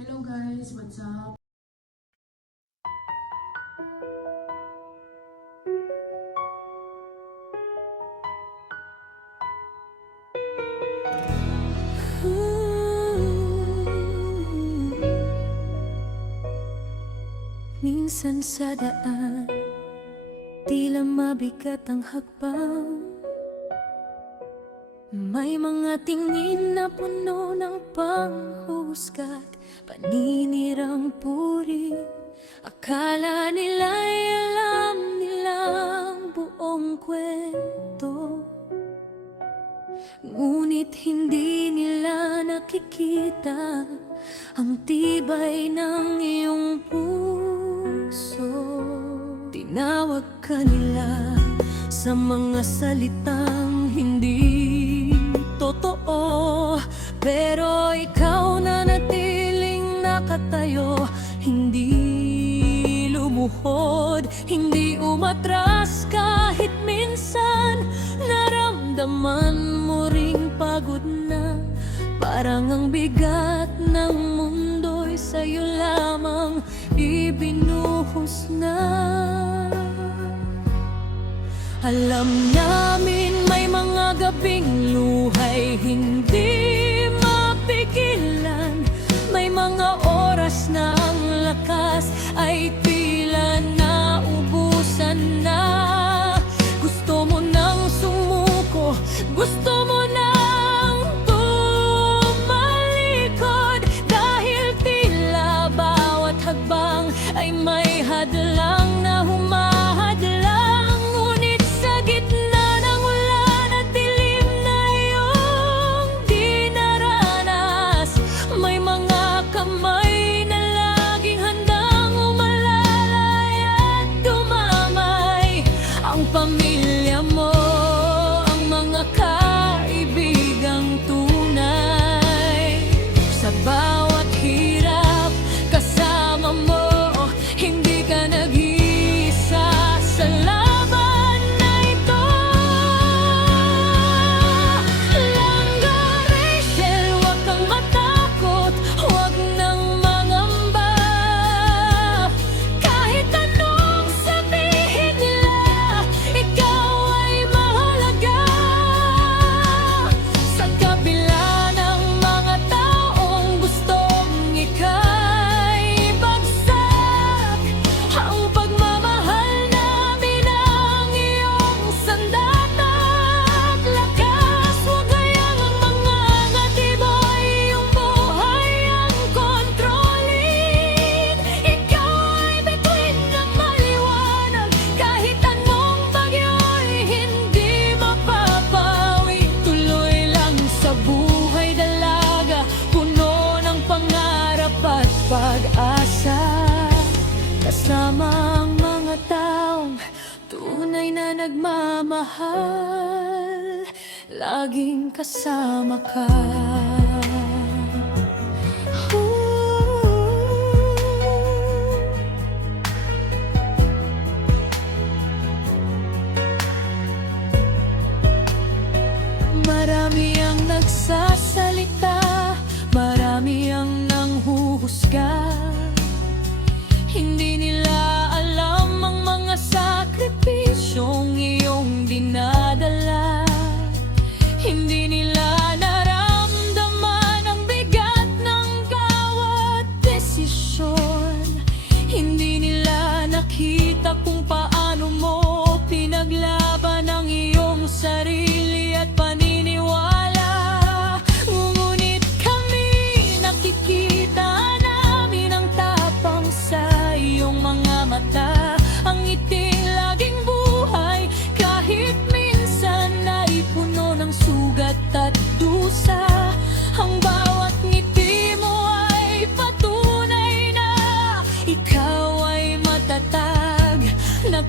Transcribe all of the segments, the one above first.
Hello guys, what's up? Minsan sa daan, tila mabigat ang hakbang. May mga tingin na puno ng panghuhusgat, paninirang puri. Akala nila'y alam nilang buong kwento, ngunit hindi nila nakikita ang tibay ng iyong puso. Tinawag ka nila sa mga salitang hindi totoo, pero ikaw na natiling nakatayo, hindi lumuhod, hindi umatras. Kahit minsan naramdaman mo ring pagod na, parang ang bigat ng mundo'y sa'yo lamang ibinuhos na. Alam namin may mga gabing luhay hindi mapigilan, may mga oras na ang lakas ay tila naubusan na. Gusto mo nang sumuko, gusto mo nang tumalikod, dahil tila bawat hagbang ay may hadlang na humahadlang. Ngunit sa gitna ng ulan at dilim na iyong dinaranas, may mga kamay na laging handang umalalay at dumamay. Ang pamilya mo, ang mga kaibigang tunay, sa bawat hirap kasama mo, hindi ka nag-iisa sa laban na ito. Langga Rachel, huwag kang matakot, huwag nang mangamba. Kahit anong sabihin nila, ikaw ay mahalaga. Sa kabila ng mga taong gustong ika'y bagsak, ang pagmamahal namin ang iyong sandata at lakas. Huwag hayang ang mga ngatibo ay iyong buhay ang kontrolin. Ikaw ay bituin ng maliwanag, kahit anong bagyo'y hindi mapapawi. Tuloy lang sa buhay dalaga, puno ng pangarap at pag-asa. Kasama ang mga taong tunay na nagmamahal, laging kasama ka. Marami ang nagsasalita, marami ang nanghuhusga. Hindi nila alam ang mga sakripisyong iyong dinadala. Hindi nila naramdaman ang bigat ng bawat desisyon. Hindi nila nakita kung paano mo pinaglaban ang iyong sarili at paniniwala. Ngunit kami, nakikita namin ang tapang sa iyong mga mata. Ang ngiti laging buhay, kahit minsan ay puno ng sugat at dusa. Ang bawat ngiti mo ay patunay na ikaw ay matatag, na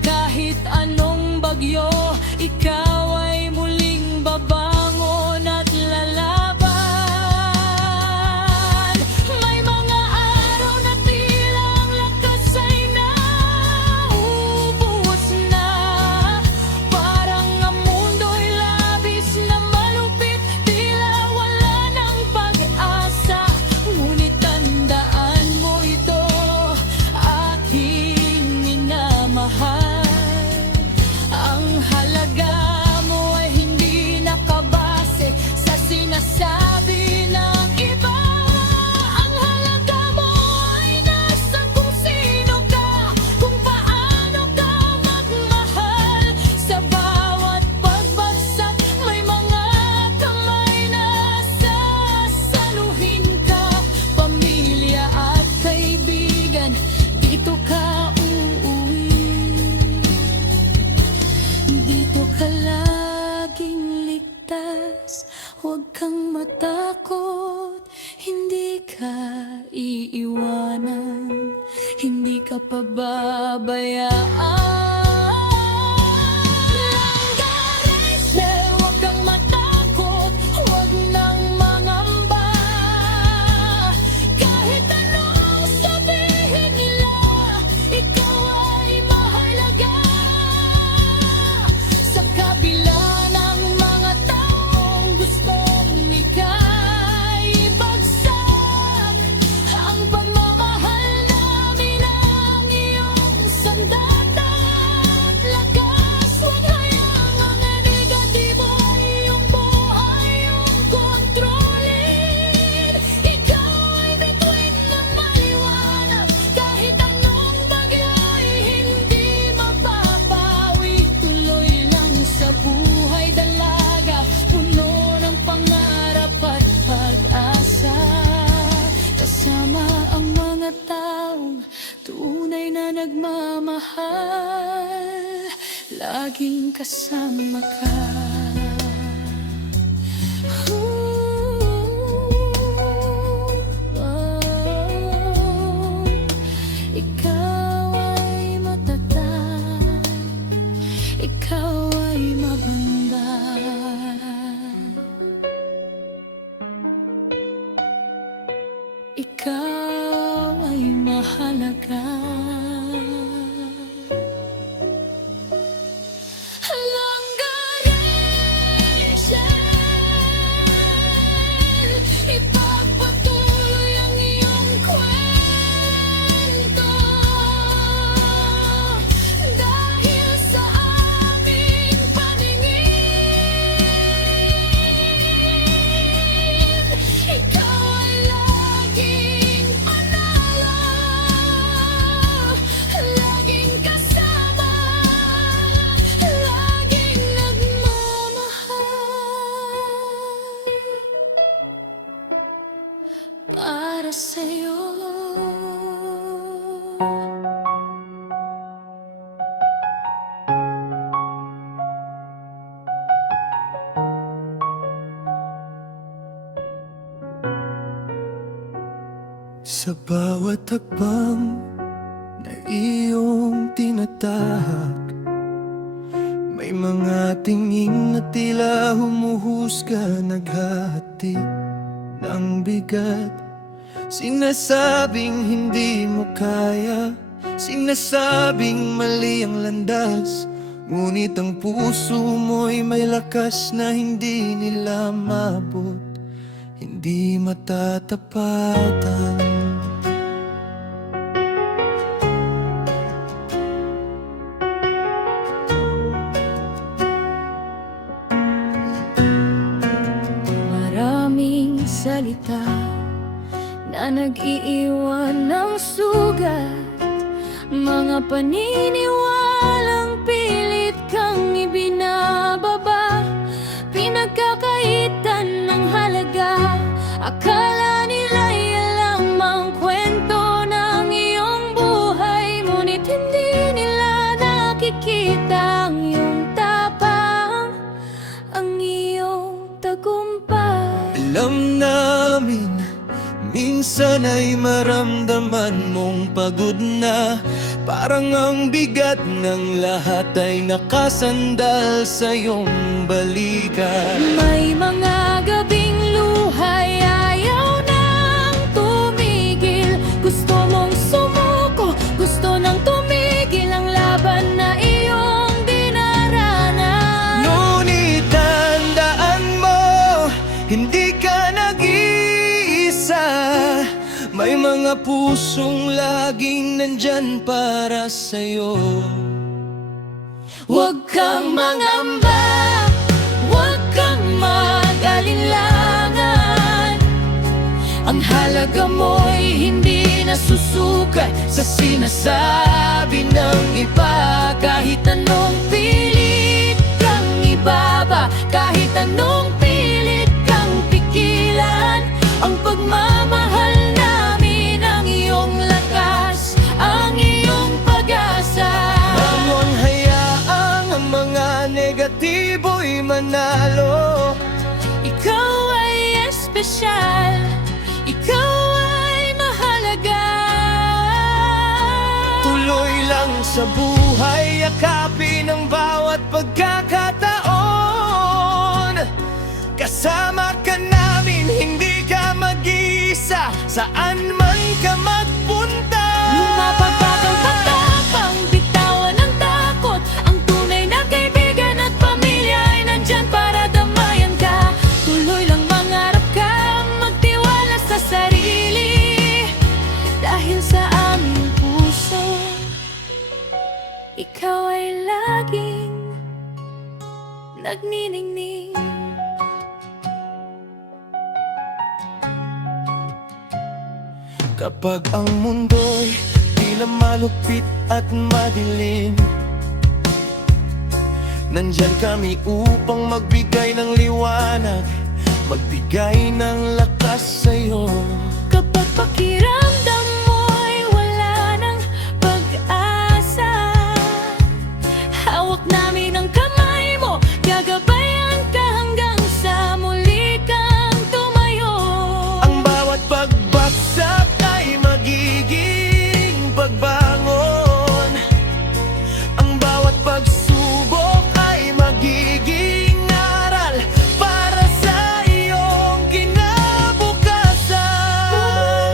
iiwanan, hindi ka pababayaan. Huwag kang matakot, huwag nang mangamba. Kahit anong sabihin nila, ikaw ay mahalaga. Sa kabila ng mga taong gustong ika'y bagsak, ang pagmamahal namin ang iyong sandata at lakas. Huwag hayaang mga negatibo ay iyong buhay iyong kontrolin. Ikaw ay bituin na maliwanag, kahit anong bagyo'y hindi mapapawi. Tuloy lang sa buhay dalaga, puno ng pangarap at pag-asa. Kasama ang mga taong tunay na nagmamahal, laging kasama ka. Ikaw ay matatag, ikaw ay maganda. Ikaw ay mahalaga. Langgarin siya, ipagpatuloy ang iyong kwento. Dahil sa aming paningin, ikaw ay laging panalo, laging kasama, laging nagmamahal. Para sa'yo. Sa bawat hakbang na iyong tinatahak, may mga tingin na tila humuhusga, naghahatid ng bigat. Sinasabing hindi mo kaya, sinasabing mali ang landas, ngunit ang puso mo'y may lakas na hindi nila mabot, hindi matatapatan. Maraming salita na nag-iiwan ng sugat, mga paniniwalang pilit kang ibinababa, pinagkakaitan ng halaga. Akala nila'y alam ang kwento ng iyong buhay, ngunit hindi nila nakikita ang iyong tapang, ang iyong tagumpay. Alam namin, minsan ay maramdaman mong pagod na, parang ang bigat ng lahat ay nakasandal sa iyong balikat. May mga gabing luhay, ayaw nang tumigil. Gusto mong sumuko, gusto nang tumigil ang laban na iyong dinaranas. Ngunit tandaan mo, hindi ka nag-iisa. May mga pusong laging nandyan para sa'yo. Huwag kang mangamba, huwag kang mag-alinlangan. Ang halaga mo'y hindi nasusukat sa sinasabi ng iba. Kahit anong pilit kang ibaba, kahit anong pilit kang pigilan, ang pagmamahal namin ang iyong lakas, ang iyong pag-asa. Huwag hayaang ang mga negatibo'y manalo. Ikaw ay espesyal, ikaw ay mahal. sa buhay, yakapin ang bawat pagkakataon. Kasama ka namin, hindi ka mag-isa, saan man ka magpunta. Lumapagbagaw patapang, bitawan ang takot. Ang tunay na kaibigan at pamilya ay nandyan para damayan ka. Tuloy lang mangarap ka, magtiwala sa sarili. Dahil sa aming puso, ikaw ay laging nagniningning. Kapag ang mundo'y tila malupit at madilim, nandyan kami upang magbigay ng liwanag, magbigay ng lakas sa'yo. Kapag pakiramdam mo'y wala ng pag-asa, hawak namin ang kamay mo, gagabayan ka hanggang sa muli kang tumayo. Ang bawat pagbagsak ay magiging pagbangon. Ang bawat pagsubok ay magiging aral para sa iyong kinabukasan.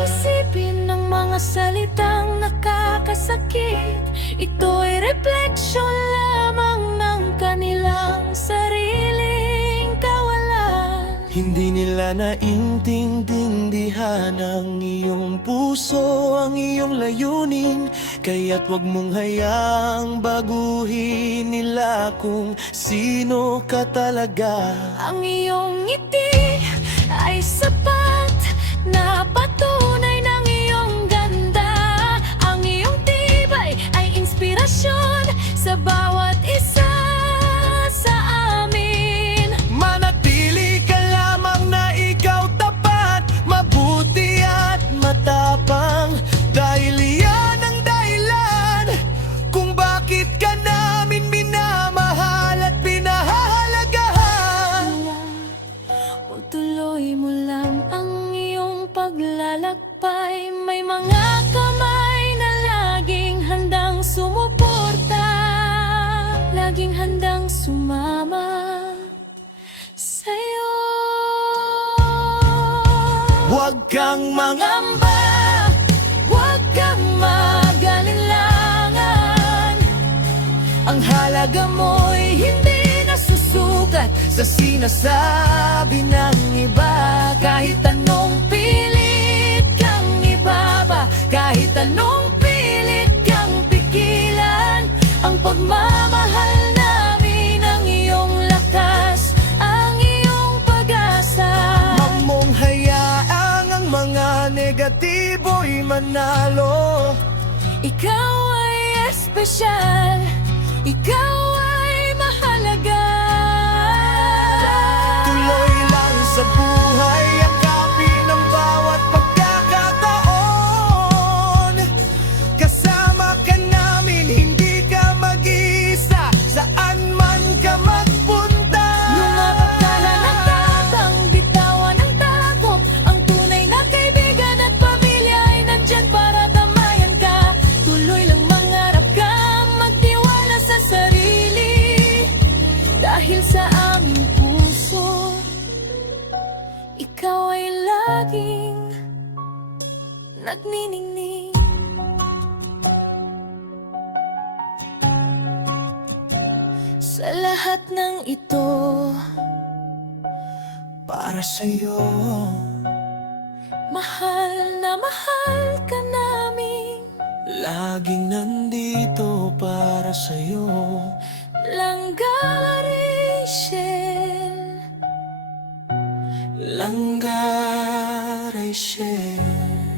Isipin ng mga salitang nakakasakit, ito'y refleksyon lamang ng kanilang sariling kawalan. Hindi nila naintindihan ang iyong puso, ang iyong layunin. Kaya't wag mong hayaang baguhin nila kung sino ka talaga. Ang iyong ngiti ay sapat na patunay ng iyong ganda. Ang iyong tibay ay inspirasyon sa bawat isa sa amin. Manatili ka lamang na ikaw tapat, mabuti at matapang. Dahil yan ang dahilan kung bakit ka namin minamahal at pinahahalagahan. Tuloy mo lang ang iyong paglalakbay. May mga kamay na laging handang sumuporta, laging handang sumama sa'yo. Huwag kang Mangamba, huwag kang mag-alinlangan. Ang halaga mo'y hindi nasusukat sa sinasabi ng iba. Kahit anong pilit kang ibaba, kahit anong pilit kang pigilan, ang pagmamahal namin ang iyong lakas, ang iyong pag-asa. Huwag mong hayaang ang mga negatibo'y manalo. Ikaw ay espesyal, ikaw ay mahalaga. Tuloy lang sa buhay, yakapin ang bawat pagkakataon. Kasama ka namin, hindi ka mag-isa, saan man ka magpunta. Lumapat ka na ng tapang, bitawan ang takot. Ang tunay na kaibigan at pamilya ay nandyan para damayan ka. Tuloy lang mangarap ka, magtiwala sa sarili. Dahil sa aming puso, ikaw ay laging nagniningning. Sa lahat ng ito, Para sa'yo, mahal na mahal ka namin. laging nandito para sa'yo. Langga Rachel, Langga Rachel.